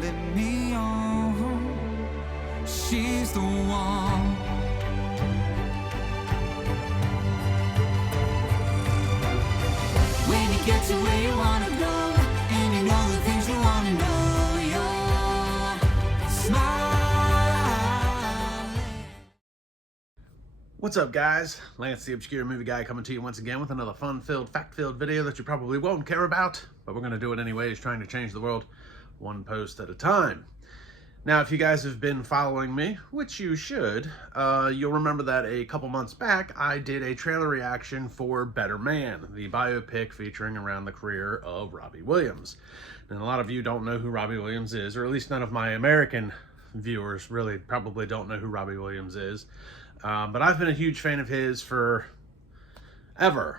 holding me on. She's the one. When you get to where you wanna go, and you know the things you wanna know, you're smiling. What's up, guys? Lance the Obscure Movie Guy coming to you once again with another fun-filled, fact-filled video that you probably won't care about, but we're going to do it anyways, trying to change the world one post at a time. Now, if you guys have been following me, which you should, you'll remember that a couple months back, I did a trailer reaction for Better Man, the biopic featuring around the career of Robbie Williams. And a lot of you don't know who Robbie Williams is, or at least none of my American viewers really probably don't know who Robbie Williams is. But I've been a huge fan of his for ever.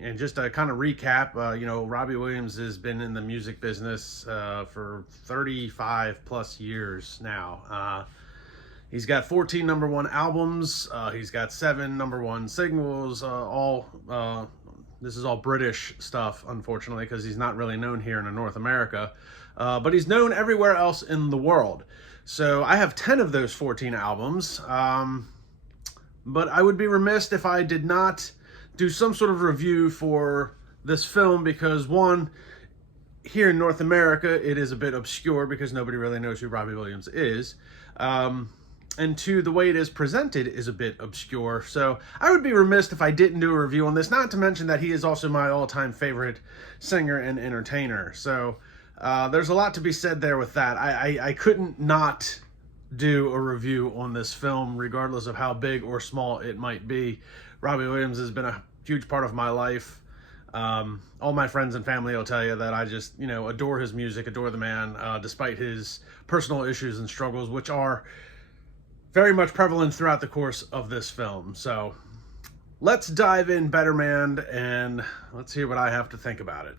And just to kind of recap, you know, Robbie Williams has been in the music business for 35 plus years now. He's got 14 #1 albums. He's got 7 #1 singles. This is all British stuff, unfortunately, because he's not really known here in North America. But he's known everywhere else in the world. So I have 10 of those 14 albums. But I would be remiss if I did not do some sort of review for this film because, one, here in North America, it is a bit obscure because nobody really knows who Robbie Williams is. And two, the way it is presented is a bit obscure. So I would be remiss if I didn't do a review on this, not to mention that he is also my all-time favorite singer and entertainer. So there's a lot to be said there with that. I couldn't not do a review on this film, regardless of how big or small it might be. Robbie Williams has been a huge part of my life. All my friends and family will tell you that I just, you know, adore his music, adore the man, despite his personal issues and struggles, which are very much prevalent throughout the course of this film. So let's dive in Better Man and let's hear what I have to think about it.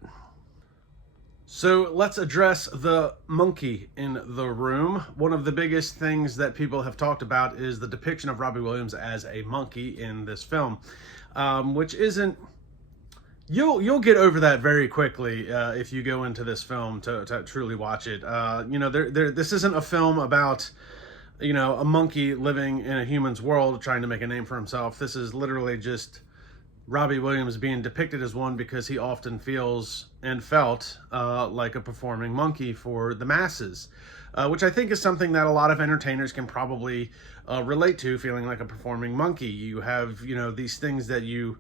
So let's address the monkey in the room. One of the biggest things that people have talked about is the depiction of Robbie Williams as a monkey in this film, which isn't, you'll get over that very quickly if you go into this film to truly watch it. You know, this isn't a film about, you know, a monkey living in a human's world trying to make a name for himself. This is literally just Robbie Williams being depicted as one because he often feels and felt like a performing monkey for the masses, which I think is something that a lot of entertainers can probably relate to, feeling like a performing monkey. You have, you know, these things that you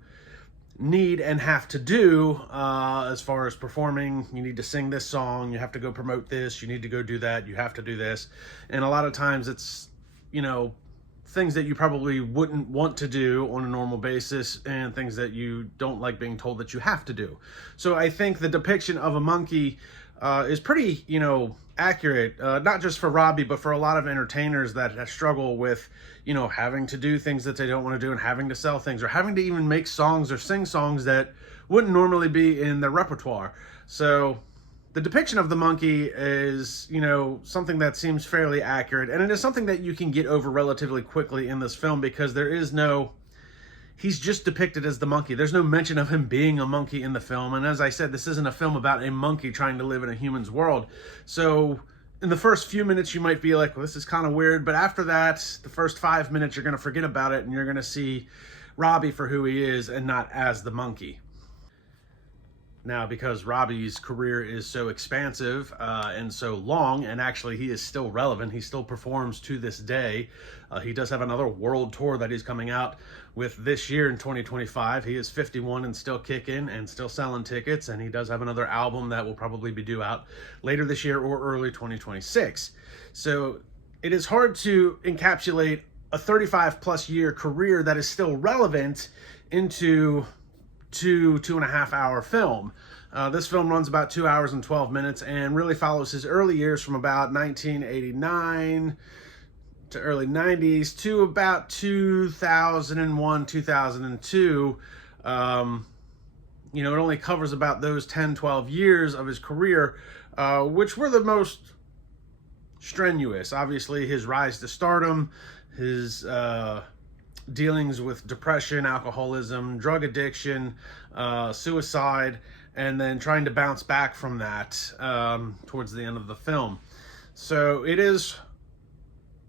need and have to do as far as performing. You need to sing this song, you have to go promote this, you need to go do that, you have to do this. And a lot of times it's, you know, things that you probably wouldn't want to do on a normal basis and things that you don't like being told that you have to do. So I think the depiction of a monkey is pretty, you know, accurate, not just for Robbie, but for a lot of entertainers that struggle with, you know, having to do things that they don't want to do and having to sell things or having to even make songs or sing songs that wouldn't normally be in their repertoire. So the depiction of the monkey is, you know, something that seems fairly accurate, and it is something that you can get over relatively quickly in this film because there is no, he's just depicted as the monkey. There's no mention of him being a monkey in the film, and as I said, this isn't a film about a monkey trying to live in a human's world. So in the first few minutes, you might be like, well, this is kind of weird, but after that, the first 5 minutes, you're going to forget about it, and you're going to see Robbie for who he is and not as the monkey. Now, because Robbie's career is so expansive and so long, and actually he is still relevant, he still performs to this day. He does have another world tour that he's coming out with this year in 2025. He is 51 and still kicking and still selling tickets, and he does have another album that will probably be due out later this year or early 2026. So it is hard to encapsulate a 35 plus year career that is still relevant into 2.5 hour film. This film runs about 2 hours and 12 minutes and really follows his early years from about 1989 to early 90s to about 2001, 2002. You know, it only covers about those 10, 12 years of his career, which were the most strenuous. Obviously, his rise to stardom, his dealings with depression, alcoholism, drug addiction, suicide, and then trying to bounce back from that towards the end of the film. So it is,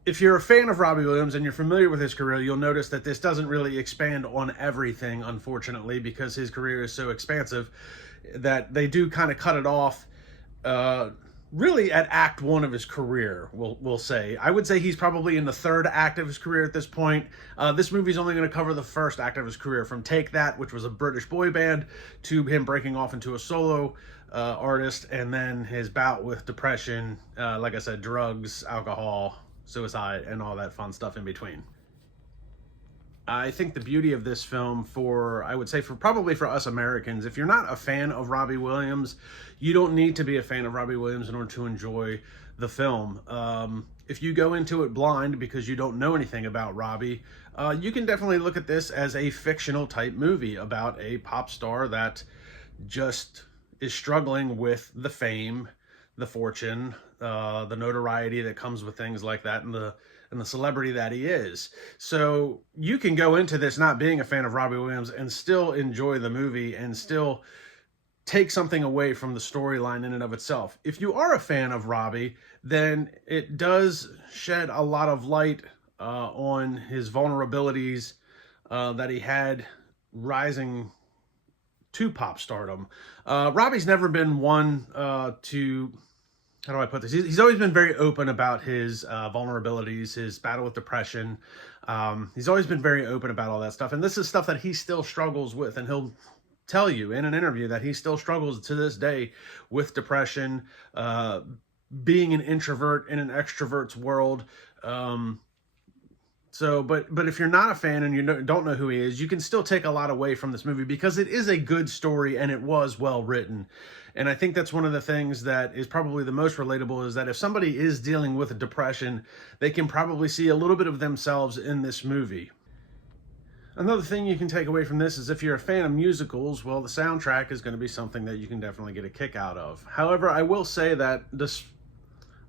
if you're a fan of Robbie Williams and you're familiar with his career, you'll notice that this doesn't really expand on everything, unfortunately, because his career is so expansive that they do kind of cut it off really at act one of his career, we'll say. I would say he's probably in the third act of his career at this point. This movie's only going to cover the first act of his career, from Take That, which was a British boy band, to him breaking off into a solo artist, and then his bout with depression, like I said, drugs, alcohol, suicide, and all that fun stuff in between. I think the beauty of this film, I would say probably for us Americans, if you're not a fan of Robbie Williams, you don't need to be a fan of Robbie Williams in order to enjoy the film. If you go into it blind because you don't know anything about Robbie, you can definitely look at this as a fictional type movie about a pop star that just is struggling with the fame, the fortune, the notoriety that comes with things like that, and the celebrity that he is. So you can go into this not being a fan of Robbie Williams and still enjoy the movie and still take something away from the storyline in and of itself. If you are a fan of Robbie, then it does shed a lot of light on his vulnerabilities that he had rising to pop stardom. Robbie's never been one to, how do I put this? He's always been very open about his vulnerabilities, his battle with depression. He's always been very open about all that stuff. And this is stuff that he still struggles with. And he'll tell you in an interview that he still struggles to this day with depression, being an introvert in an extrovert's world. But if you're not a fan and you don't know who he is, you can still take a lot away from this movie because it is a good story and it was well written. And I think that's one of the things that is probably the most relatable, is that if somebody is dealing with depression, they can probably see a little bit of themselves in this movie. Another thing you can take away from this is if you're a fan of musicals, well, the soundtrack is going to be something that you can definitely get a kick out of. However, I will say that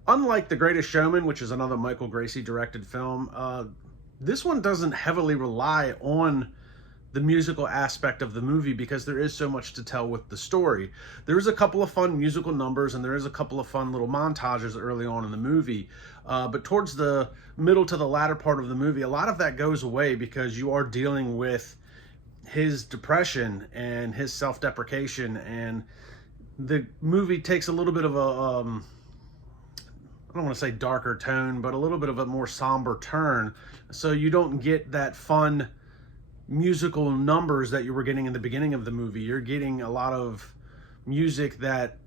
unlike The Greatest Showman, which is another Michael Gracie directed film, this one doesn't heavily rely on the musical aspect of the movie because there is so much to tell with the story. There's a couple of fun musical numbers and there is a couple of fun little montages early on in the movie. But towards the middle to the latter part of the movie, a lot of that goes away because you are dealing with his depression and his self-deprecation, and the movie takes a little bit of a, I don't want to say darker tone, but a little bit of a more somber turn. So you don't get that fun musical numbers that you were getting in the beginning of the movie. You're getting a lot of music that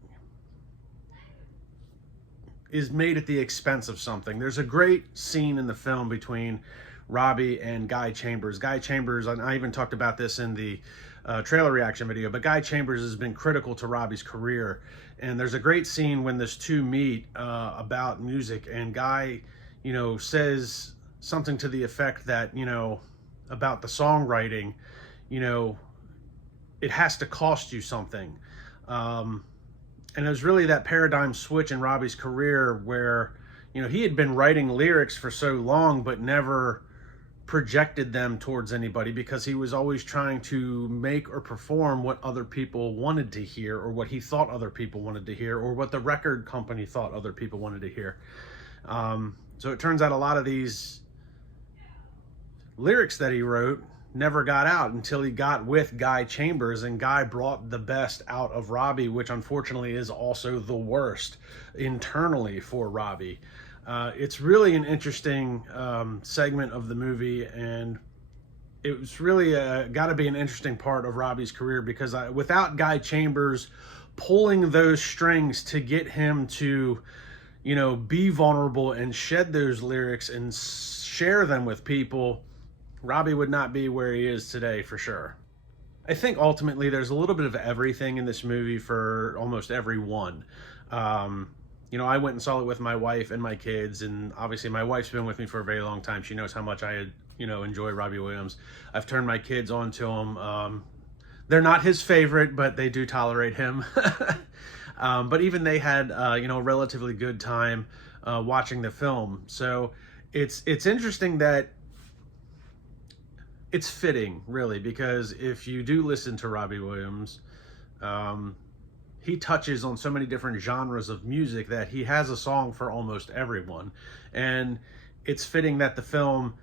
is made at the expense of something. There's a great scene in the film between Robbie and Guy Chambers. Guy Chambers, and I even talked about this in the trailer reaction video, but Guy Chambers has been critical to Robbie's career. And there's a great scene when those two meet about music, and Guy, says something to the effect that, about the songwriting, it has to cost you something. And it was really that paradigm switch in Robbie's career where, he had been writing lyrics for so long, but never projected them towards anybody because he was always trying to make or perform what other people wanted to hear, or what he thought other people wanted to hear, or what the record company thought other people wanted to hear. So it turns out a lot of these lyrics that he wrote never got out until he got with Guy Chambers, and Guy brought the best out of Robbie, which unfortunately is also the worst internally for Robbie. It's really an interesting segment of the movie, and it was really got to be an interesting part of Robbie's career because without Guy Chambers pulling those strings to get him to, be vulnerable and shed those lyrics and share them with people, Robbie would not be where he is today for sure. I think ultimately there's a little bit of everything in this movie for almost everyone. I went and saw it with my wife and my kids, and obviously my wife's been with me for a very long time. She knows how much I, enjoy Robbie Williams. I've turned my kids on to him. They're not his favorite, but they do tolerate him. But even they had, a relatively good time watching the film. So it's interesting that it's fitting, really, because if you do listen to Robbie Williams, He touches on so many different genres of music that he has a song for almost everyone. And it's fitting that the film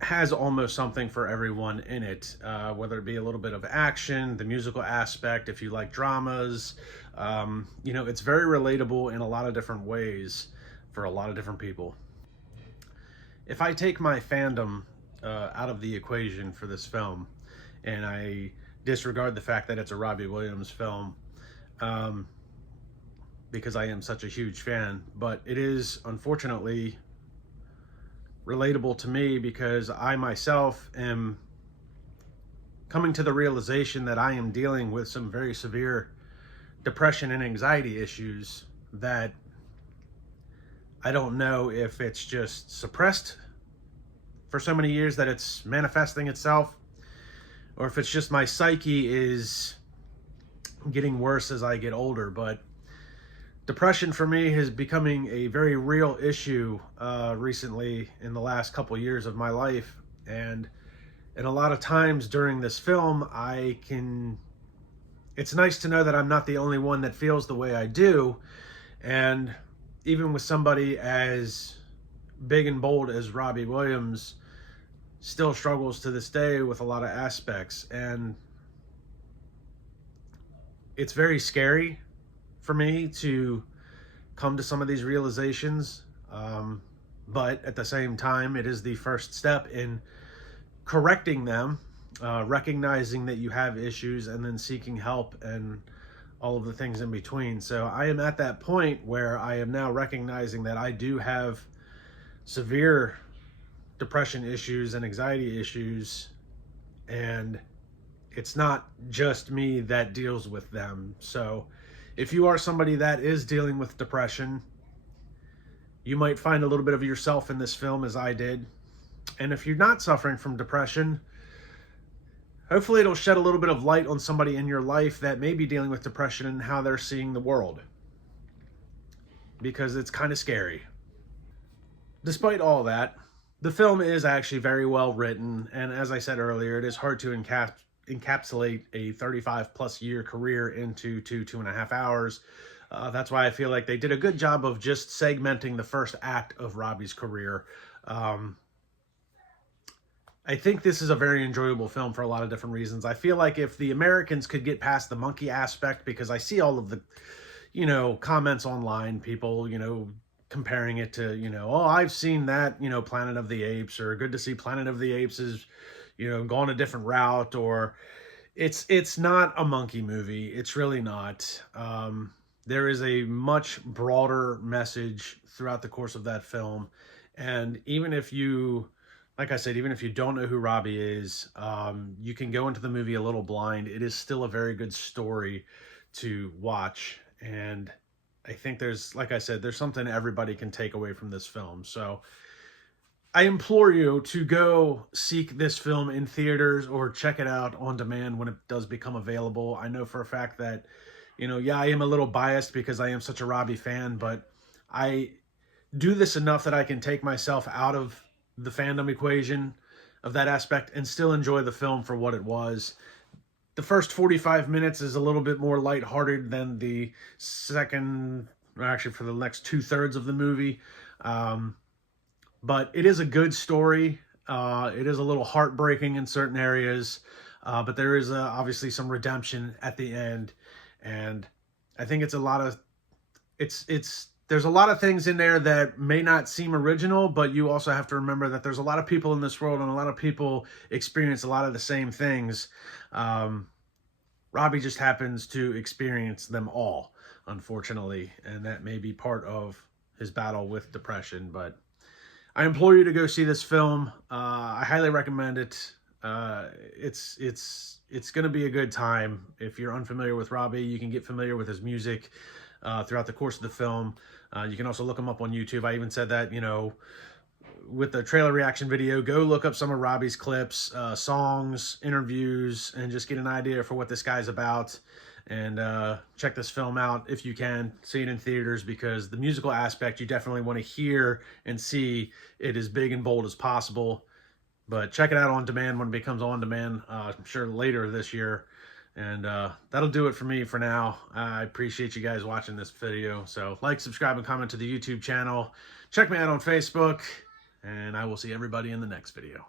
has almost something for everyone in it, whether it be a little bit of action, the musical aspect, if you like dramas. It's very relatable in a lot of different ways for a lot of different people. If I take my fandom out of the equation for this film, and I disregard the fact that it's a Robbie Williams film, because I am such a huge fan, but it is unfortunately relatable to me because I myself am coming to the realization that I am dealing with some very severe depression and anxiety issues that I don't know if it's just suppressed for so many years that it's manifesting itself, or if it's just my psyche is getting worse as I get older. But depression for me is becoming a very real issue recently in the last couple years of my life. And a lot of times during this film, it's nice to know that I'm not the only one that feels the way I do. And even with somebody as big and bold as Robbie Williams, still struggles to this day with a lot of aspects. And it's very scary for me to come to some of these realizations. But at the same time, it is the first step in correcting them, recognizing that you have issues, and then seeking help and all of the things in between. So I am at that point where I am now recognizing that I do have severe depression issues and anxiety issues, and it's not just me that deals with them. So if you are somebody that is dealing with depression, you might find a little bit of yourself in this film, as I did. And if you're not suffering from depression, hopefully it'll shed a little bit of light on somebody in your life that may be dealing with depression and how they're seeing the world, because it's kind of scary. Despite all that, the film is actually very well written, and as I said earlier, it is hard to encapsulate a 35 plus year career into 2.5 hours. That's why I feel like they did a good job of just segmenting the first act of Robbie's career. I think this is a very enjoyable film for a lot of different reasons. I feel like if the Americans could get past the monkey aspect, because I see all of the, comments online, people, comparing it to, oh, I've seen that, Planet of the Apes, or good to see Planet of the Apes is, gone a different route, or it's not a monkey movie. It's really not. There is a much broader message throughout the course of that film. And even if you, like I said, even if you don't know who Robbie is, you can go into the movie a little blind. It is still a very good story to watch. And I think like I said, there's something everybody can take away from this film. So I implore you to go seek this film in theaters or check it out on demand when it does become available. I know for a fact that, I am a little biased because I am such a Robbie fan, but I do this enough that I can take myself out of the fandom equation of that aspect and still enjoy the film for what it was. The first 45 minutes is a little bit more lighthearted than the second, or actually for the next 2/3 of the movie. But it is a good story. It is a little heartbreaking in certain areas, but there is obviously some redemption at the end. And I think it's a lot of, there's a lot of things in there that may not seem original, but you also have to remember that there's a lot of people in this world and a lot of people experience a lot of the same things. Robbie just happens to experience them all, unfortunately, and that may be part of his battle with depression. But I implore you to go see this film. I highly recommend it. It's going to be a good time. If you're unfamiliar with Robbie, you can get familiar with his music throughout the course of the film. You can also look him up on YouTube. I even said that, with the trailer reaction video, go look up some of Robbie's clips, songs, interviews, and just get an idea for what this guy's about. And check this film out if you can. See it in theaters, because the musical aspect, you definitely want to hear and see it as big and bold as possible. But check it out on demand when it becomes on demand. I'm sure later this year. And that'll do it for me for now. I appreciate you guys watching this video. So like, subscribe, and comment to the YouTube channel. Check me out on Facebook, and I will see everybody in the next video.